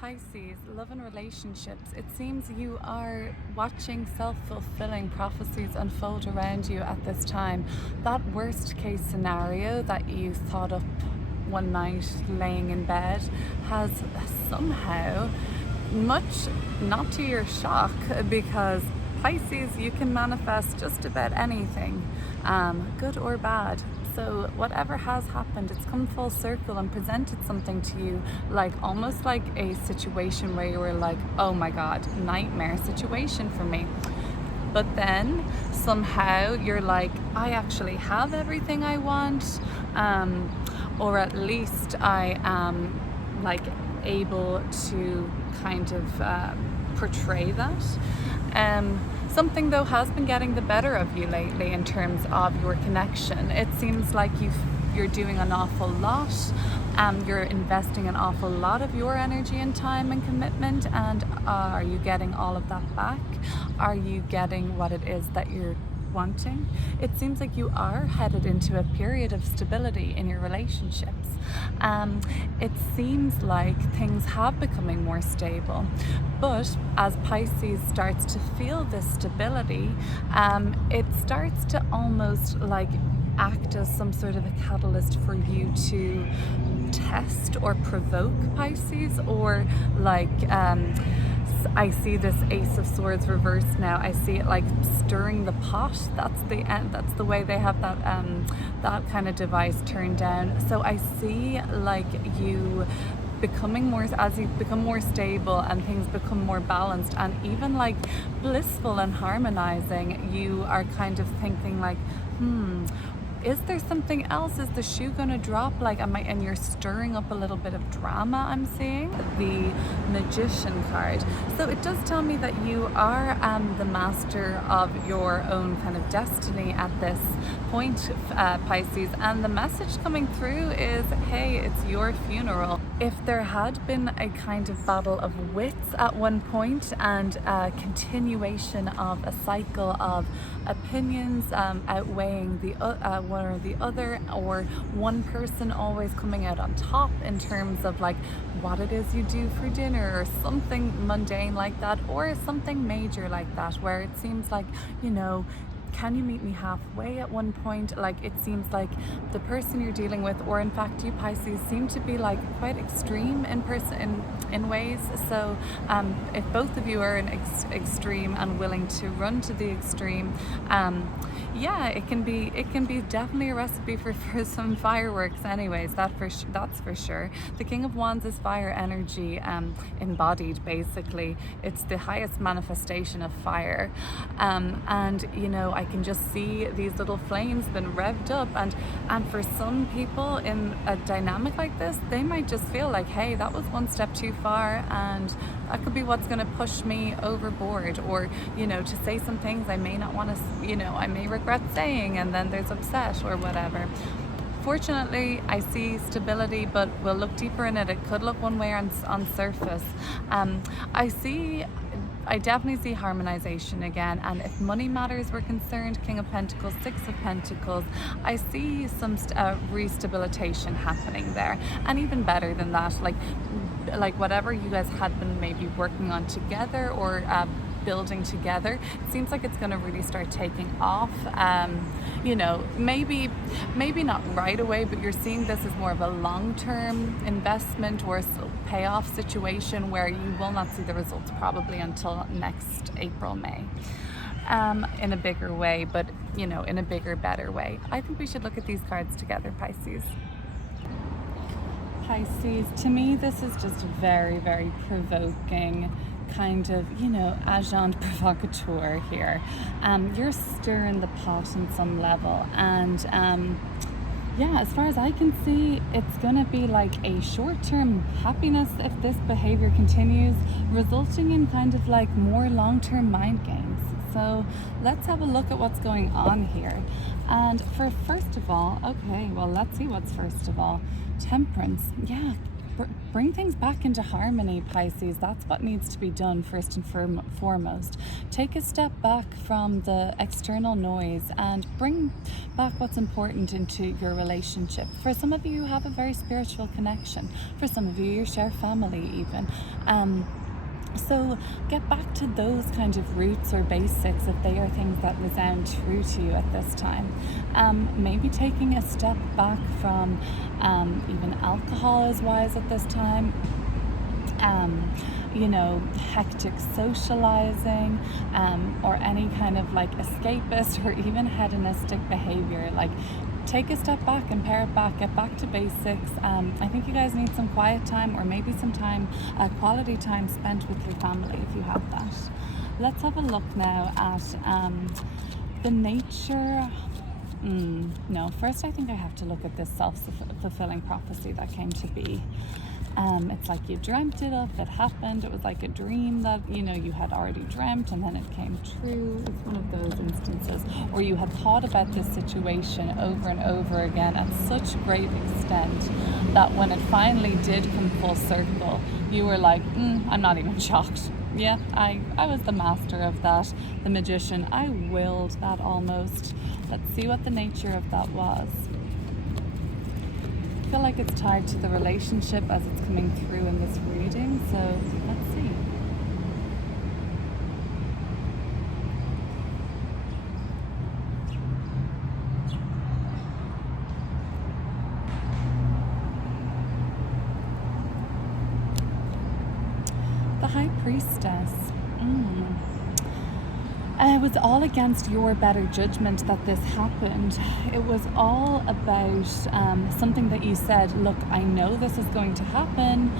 Pisces, love and relationships. It seems you are watching self-fulfilling prophecies unfold around you at this time. That worst case scenario that you thought up one night laying in bed has somehow, much not to your shock, because Pisces, you can manifest just about anything, good or bad. So whatever has happened, it's come full circle and presented something to you, like almost like a situation where you were like, oh my God, nightmare situation for me. But then somehow you're like, I actually have everything I want, or at least I am like able to kind of portray that. Something though has been getting the better of you lately in terms of your connection. It seems like you're doing an awful lot. You're investing an awful lot of your energy and time and commitment, and are you getting all of that back? Are you getting what it is that you're wanting? It seems like you are headed into a period of stability in your relationships. It seems like things have becoming more stable, but as Pisces starts to feel this stability, it starts to almost like act as some sort of a catalyst for you to test or provoke Pisces, or like I see this Ace of Swords reversed now. I see it like stirring the pot. That's the end. That's the way they have that that kind of device turned down. So I see like you becoming more, as you become more stable and things become more balanced and even like blissful and harmonizing, you are kind of thinking like, is there something else? Is the shoe gonna drop? Like, and you're stirring up a little bit of drama, I'm seeing. The Magician card. So it does tell me that you are the master of your own kind of destiny at this point, Pisces. And the message coming through is, hey, it's your funeral. If there had been a kind of battle of wits at one point and a continuation of a cycle of opinions outweighing the one or the other, or one person always coming out on top in terms of like what it is you do for dinner, or something mundane like that, or something major like that, where it seems like, you know, can you meet me halfway at one point? Like, it seems like the person you're dealing with, or in fact you Pisces, seem to be like quite extreme in ways. So if both of you are in extreme and willing to run to the extreme, yeah, it can be definitely a recipe for some fireworks anyways. That's for sure. The King of Wands is fire energy embodied, basically. It's the highest manifestation of fire, and you know, I can just see these little flames been revved up, and for some people in a dynamic like this, they might just feel like, hey, that was one step too far, and that could be what's going to push me overboard, or, you know, to say some things I may not want to, you know, I may regret saying, and then there's upset or whatever. Fortunately, I see stability, but we'll look deeper in it. It could look one way on surface. I definitely see harmonization again, and if money matters were concerned, King of Pentacles, Six of Pentacles, I see some restabilitation happening there. And even better than that, like whatever you guys had been maybe working on together or building together, it seems like it's going to really start taking off. You know, maybe not right away, but you're seeing this as more of a long-term investment or payoff situation where you will not see the results probably until next April, May, in a bigger way, but you know, in a bigger, better way. I think we should look at these cards together, Pisces. Pisces, to me, this is just very, very provoking, kind of, you know, agent provocateur here. You're stirring the pot on some level, and yeah, as far as I can see, it's gonna be like a short-term happiness if this behavior continues, resulting in kind of like more long-term mind games. So let's have a look at what's going on here. And for first of all, okay, well, let's see what's first of all. Temperance, yeah. bring things back into harmony, Pisces. That's what needs to be done first and foremost. Take a step back from the external noise and bring back what's important into your relationship. For some of you, you have a very spiritual connection. For some of you, you share family even. So get back to those kind of roots or basics if they are things that resound true to you at this time. Maybe taking a step back from even alcohol is wise at this time. Hectic socializing, or any kind of like escapist or even hedonistic behavior. Like, take a step back and pare it back, get back to basics. I think you guys need some quiet time, or maybe some time, quality time spent with your family if you have that. Let's have a look now at the nature. First I think I have to look at this self-fulfilling prophecy that came to be. It's like you dreamt it up, it happened, it was like a dream that you had already dreamt and then it came true. It's one of those instances. Or you had thought about this situation over and over again at such great extent that when it finally did come full circle, you were like, I'm not even shocked. Yeah, I was the master of that, the magician. I willed that almost. Let's see what the nature of that was. I feel like it's tied to the relationship as it's coming through in this reading, so let's see. The High Priestess. It was all against your better judgment that this happened. It was all about something that you said, look, I know this is going to happen,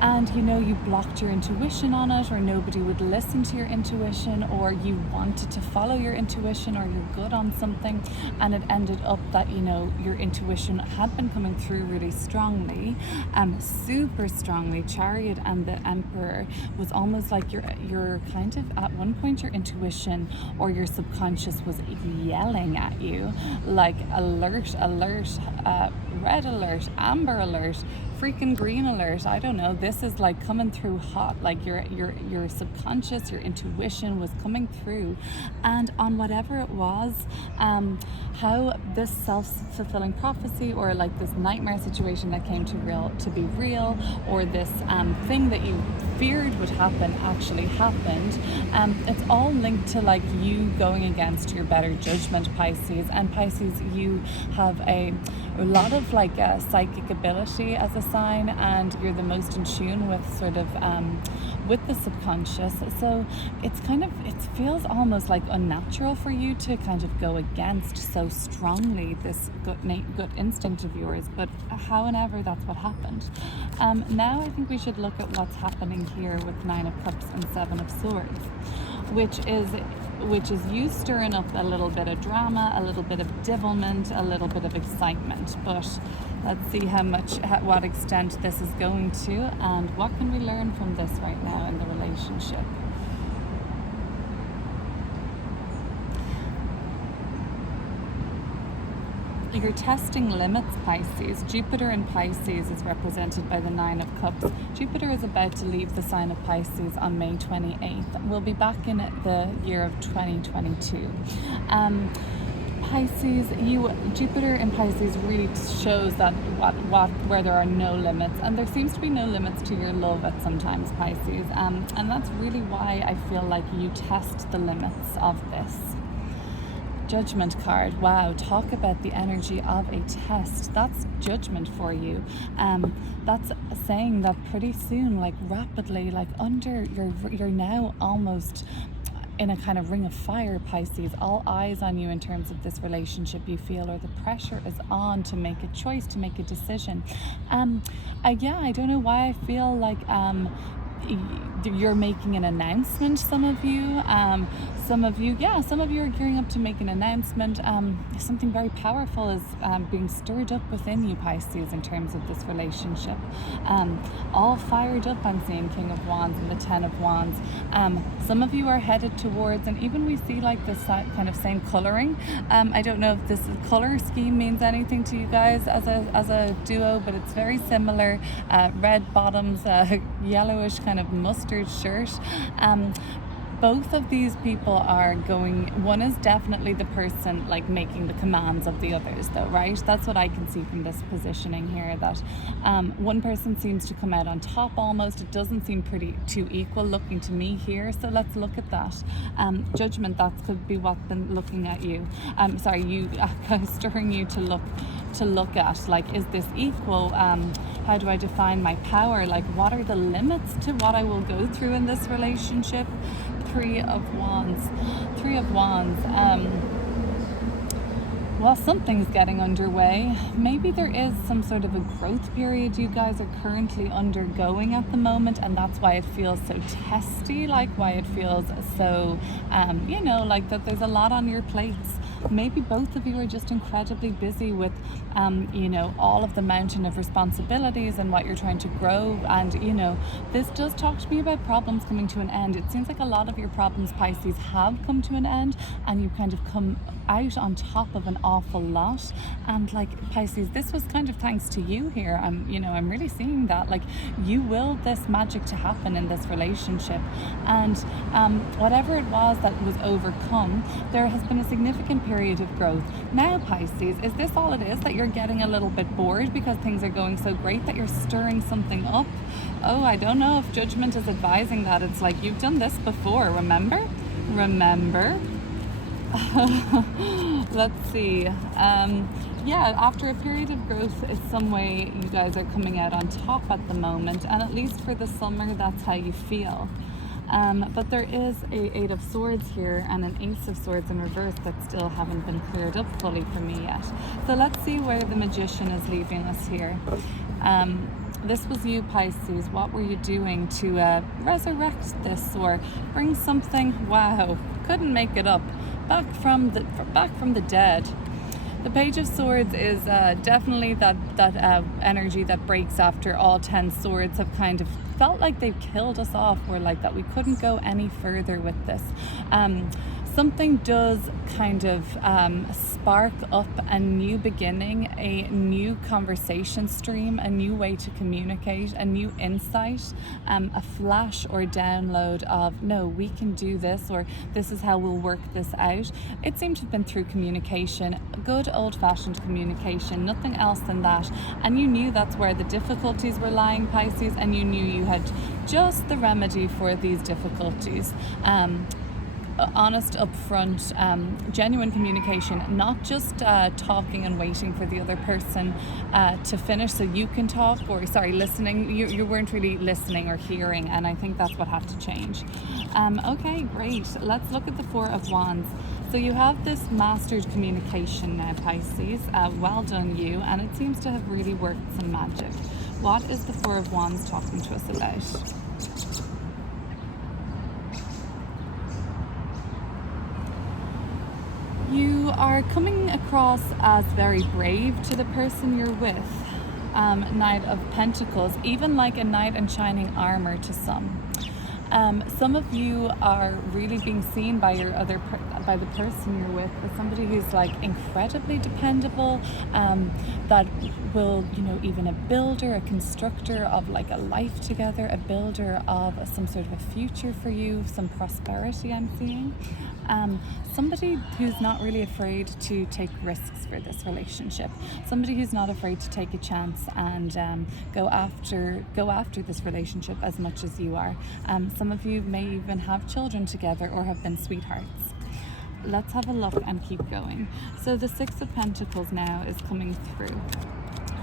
and you blocked your intuition on it, or nobody would listen to your intuition, or you wanted to follow your intuition, or you're good on something, and it ended up that your intuition had been coming through really strongly, super strongly. Chariot and the Emperor was almost like you're kind of, at one point, your intuition or your subconscious was yelling at you like alert, red alert, amber alert, freaking green alert. I don't know, this is like coming through hot. Like your subconscious, your intuition was coming through, and on whatever it was, how this self-fulfilling prophecy, or like this nightmare situation that came to be real, or this thing that you feared would happen actually happened. It's all linked to like you going against your better judgment, Pisces. And Pisces, you have a lot of like psychic ability as a sign, and you're the most in tune with sort of with the subconscious. So it feels almost like unnatural for you to kind of go against so strongly this gut instinct of yours, but how and ever that's what happened. Now I think we should look at what's happening here with 9 of Cups and 7 of Swords, which is you stirring up a little bit of drama, a little bit of devilment, a little bit of excitement. But let's see what extent this is going to, and what can we learn from this right now in the relationship. You're testing limits, Pisces. Jupiter in Pisces is represented by the 9 of Cups. Jupiter is about to leave the sign of Pisces on May 28th. We'll be back in the year of 2022. Pisces, Jupiter in Pisces really shows that where there are no limits, and there seems to be no limits to your love at sometimes, Pisces, and that's really why I feel like you test the limits of this. Judgment card. Wow, talk about the energy of a test. That's judgment for you. That's saying that pretty soon, like rapidly, like you're now almost in a kind of ring of fire, Pisces. All eyes on you in terms of this relationship, you feel, or the pressure is on to make a choice, to make a decision. I don't know why I feel like you're making an announcement, some of you. Some of you are gearing up to make an announcement. Something very powerful is being stirred up within you, Pisces, in terms of this relationship. All fired up, I'm seeing King of Wands and the Ten of Wands. Some of you are headed towards, and even we see like this kind of same coloring. I don't know if this color scheme means anything to you guys as a duo, but it's very similar. Red bottoms, yellowish kind of mustard shirt. Both of these people are going, one is definitely the person like making the commands of the others though, right? That's what I can see from this positioning here, that one person seems to come out on top almost. It doesn't seem too equal looking to me here, so let's look at that. Judgment, that could be what's been looking at you. Stirring you to look at, like, is this equal? How do I define my power? Like, what are the limits to what I will go through in this relationship? Three of Wands. Well, something's getting underway. Maybe there is some sort of a growth period you guys are currently undergoing at the moment, and that's why it feels so testy, like why it feels so, like that there's a lot on your plates. Maybe both of you are just incredibly busy with, all of the mountain of responsibilities and what you're trying to grow. And, this does talk to me about problems coming to an end. It seems like a lot of your problems, Pisces, have come to an end, and you kind of come out on top of an awful lot. And like, Pisces, this was kind of thanks to you here. I'm really seeing that, like, you willed this magic to happen in this relationship, and whatever it was that was overcome, there has been a significant period of growth. Now, Pisces, is this all it is, that you're getting a little bit bored because things are going so great that you're stirring something up? Oh, I don't know if Judgment is advising that. It's like, you've done this before, remember? Let's see. After a period of growth, it's some way you guys are coming out on top at the moment, and at least for the summer, that's how you feel. But there is a Eight of Swords here and an Ace of Swords in reverse that still haven't been cleared up fully for me yet. So let's see where the Magician is leaving us here. This was you, Pisces. What were you doing to resurrect this or bring something? Wow, couldn't make it up. Back from the dead. The Page of Swords is definitely that energy that breaks after all 10 swords have kind of felt like they've killed us off, or like that we couldn't go any further with this. Something does kind of spark up a new beginning, a new conversation stream, a new way to communicate, a new insight, a flash or download of, no, we can do this, or this is how we'll work this out. It seemed to have been through communication, good old-fashioned communication, nothing else than that. And you knew that's where the difficulties were lying, Pisces, and you knew you had just the remedy for these difficulties. Honest, upfront, genuine communication, not just talking and waiting for the other person to finish so you can talk, or listening. You weren't really listening or hearing, and I think that's what had to change. Okay, great. Let's look at the Four of Wands. So you have this mastered communication now, Pisces. Well done, you, and it seems to have really worked some magic. What is the Four of Wands talking to us about? You are coming across as very brave to the person you're with. Knight of Pentacles, even like a knight in shining armor to some. Some of you are really being seen by by the person you're with as somebody who's like incredibly dependable, that will, even a builder, a constructor of like a life together, a builder of some sort of a future for you, some prosperity I'm seeing. Somebody who's not really afraid to take risks for this relationship. Somebody who's not afraid to take a chance and go after this relationship as much as you are. Some of you may even have children together or have been sweethearts. Let's have a look and keep going. So the Six of Pentacles now is coming through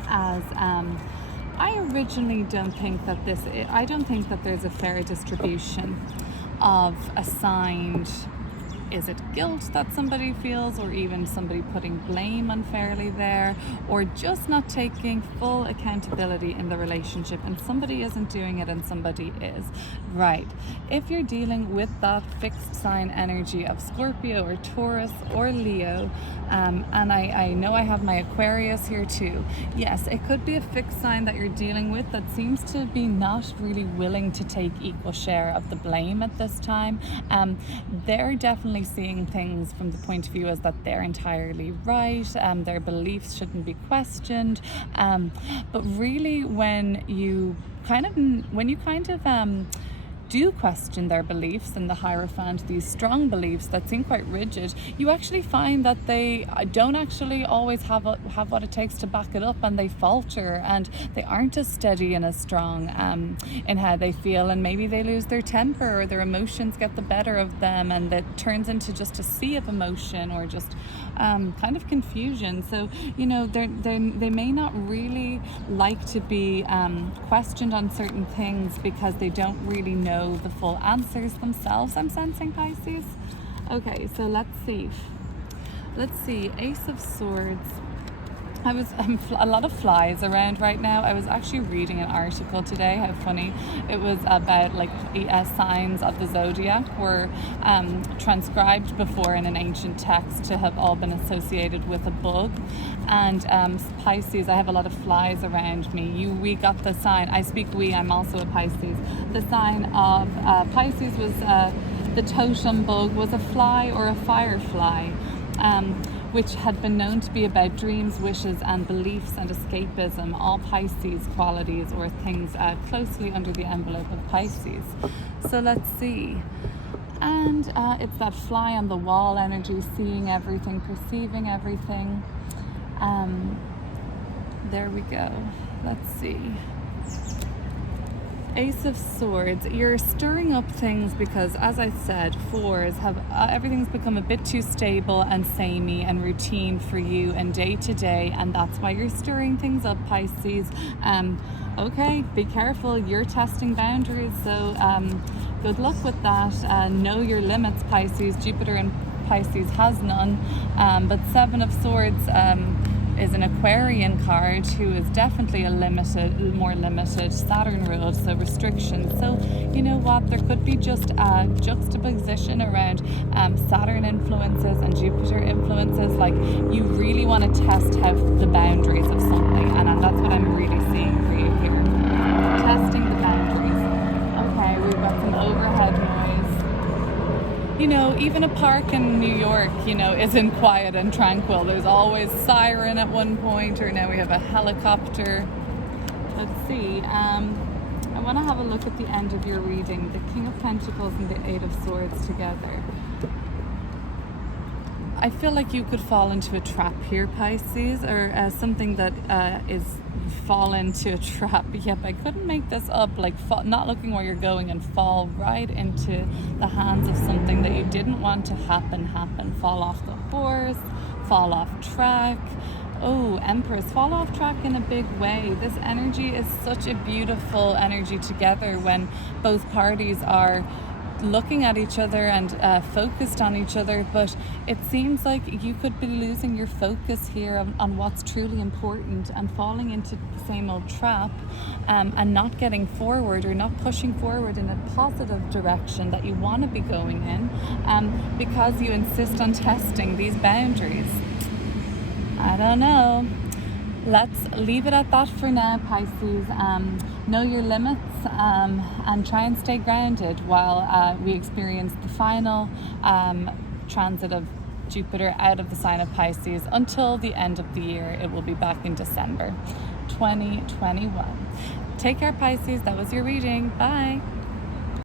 as I originally don't think that there's a fair distribution of assigned is it guilt that somebody feels, or even somebody putting blame unfairly there, or just not taking full accountability in the relationship and somebody isn't doing it and somebody is? Right. If you're dealing with that fixed sign energy of Scorpio or Taurus or Leo, and I know I have my Aquarius here too. Yes, it could be a fixed sign that you're dealing with that seems to be not really willing to take equal share of the blame at this time. They're definitely seeing things from the point of view as that they're entirely right, their beliefs shouldn't be questioned, but really when you kind of do question their beliefs in the Hierophant, these strong beliefs that seem quite rigid, you actually find that they don't actually always have what it takes to back it up, and they falter and they aren't as steady and as strong in how they feel, and maybe they lose their temper or their emotions get the better of them, and it turns into just a sea of emotion or just kind of confusion. So they may not really like to be questioned on certain things because they don't really know the full answers themselves, I'm sensing, Pisces. Okay, so let's see. Ace of Swords. A lot of flies around right now. I was actually reading an article today. How funny. It was about like signs of the zodiac were transcribed before in an ancient text to have all been associated with a bug. And Pisces, I have a lot of flies around me. We got the sign. I speak we. I'm also a Pisces. The sign of Pisces was the totem bug was a fly or a firefly. Which had been known to be about dreams, wishes, and beliefs and escapism, all Pisces qualities or things closely under the envelope of Pisces. So let's see. And it's that fly on the wall energy, seeing everything, perceiving everything. There we go. Let's see. Ace of Swords, you're stirring up things because, as I said, fours have everything's become a bit too stable and samey and routine for you and day to day, and that's why you're stirring things up, Pisces. Okay, be careful, you're testing boundaries, so good luck with that. Know your limits, Pisces. Jupiter in Pisces has none, but Seven of Swords is an Aquarian card who is definitely more limited, Saturn ruled, so restrictions. So you know what, there could be just a juxtaposition around Saturn influences and Jupiter influences, like you really want to test how the boundaries of something, and that's what I'm really seeing for you here. Testing the boundaries. Okay, we've got some overhead noise. Even a park in New York, isn't quiet and tranquil. There's always siren at one point, or now we have a helicopter. Let's see. I want to have a look at the end of your reading. The King of Pentacles and the Eight of Swords together. I feel like you could fall into a trap here, Pisces, or something that is fall into a trap. Yep, I couldn't make this up. Like not looking where you're going and fall right into the hands of something that you didn't want to happen. Fall off the horse, fall off track. Oh, Empress, fall off track in a big way. This energy is such a beautiful energy together when both parties are looking at each other and focused on each other, but it seems like you could be losing your focus here on what's truly important and falling into the same old trap, and not getting forward or not pushing forward in a positive direction that you want to be going in, because you insist on testing these boundaries. I don't know. Let's leave it at that for now, Pisces. Know your limits and try and stay grounded while we experience the final transit of Jupiter out of the sign of Pisces until the end of the year. It will be back in December 2021. Take care, Pisces. That was your reading. Bye.